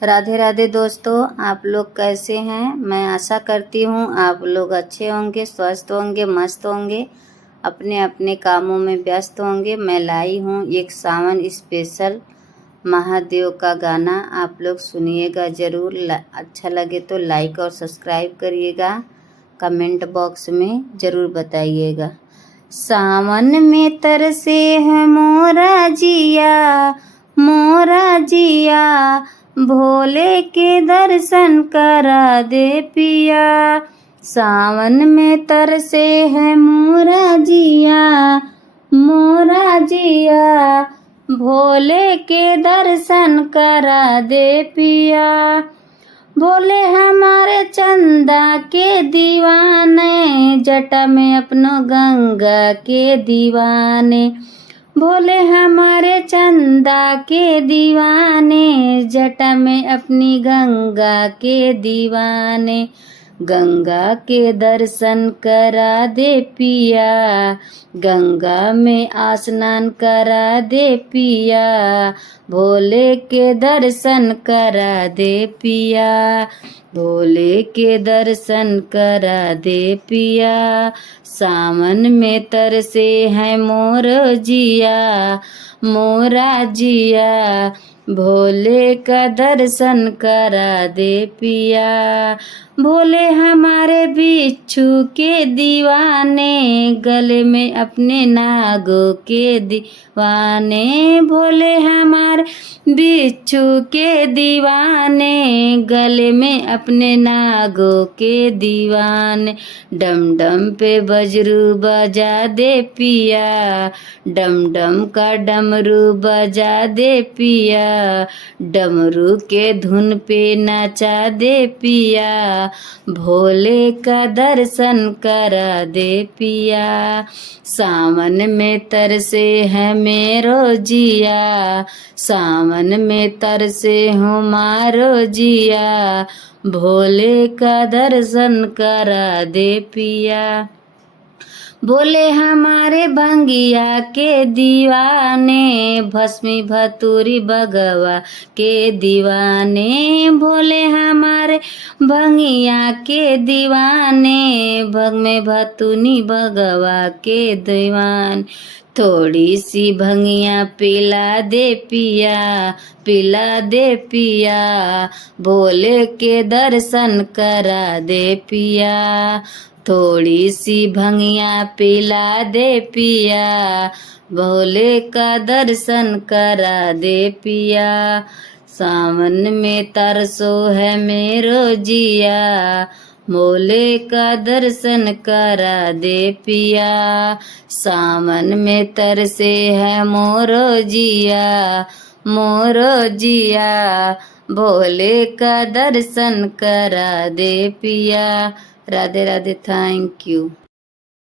राधे राधे दोस्तों, आप लोग कैसे हैं। मैं आशा करती हूँ आप लोग अच्छे होंगे, स्वस्थ होंगे, मस्त होंगे, अपने अपने कामों में व्यस्त होंगे। मैं लाई हूँ एक सावन स्पेशल महादेव का गाना, आप लोग सुनिएगा ज़रूर। अच्छा लगे तो लाइक और सब्सक्राइब करिएगा, कमेंट बॉक्स में ज़रूर बताइएगा। सावन में तरसे है मोरा जिया, मोरा जिया, भोले के दर्शन करा दे पिया। सावन में तरसे है मोरा जिया, मोरा जिया, भोले के दर्शन करा दे पिया। भोले हमारे चंदा के दीवाने, जटा में अपनो गंगा के दीवाने। भोले हमारे चंदा के दीवाने, जटा में अपनी गंगा के दीवाने। गंगा के दर्शन करा दे पिया, गंगा में स्नान करा दे पिया। भोले के दर्शन करा दे पिया, भोले के दर्शन करा दे पिया। सावन में तरसे है मोर जिया, मोरा जिया, भोले का दर्शन करा दे पिया। भोले हमारे बिच्छू के दीवाने, गले में अपने नागों के दीवाने। भोले हमारे बिच्छू के दीवाने, गले में अपने नागों के दीवाने। डम डम पे बजरू बजा दे पिया, डम डम का डमरू बजा दे पिया। डमरू के धुन पे नचा दे पिया, भोले का दर्शन करा दे पिया। सावन में तरसे है मेरो जिया, सावन में तरसे हूँ मारो जिया। भोले का दर्शन करा दे पिया। भोले हमारे भंगिया के दीवाने, भस्मी भतूरी भगवा के दीवाने। भोले हमारे भंगिया के दीवाने, भग में भतूनी भगवा के दीवान। थोड़ी सी भंगिया पिला दे पिया, पिला दे पिया। भोले के दर्शन करा दे पिया, थोड़ी सी भंगिया पिला दे पिया। भोले का दर्शन करा दे पिया। सावन में तरसो है मेरो जिया, भोले का दर्शन करा दे पिया। सावन में तरसे है मोरो जिया, मोरो जिया, भोले का दर्शन करा दे पिया। Radhe Radhe, thank you.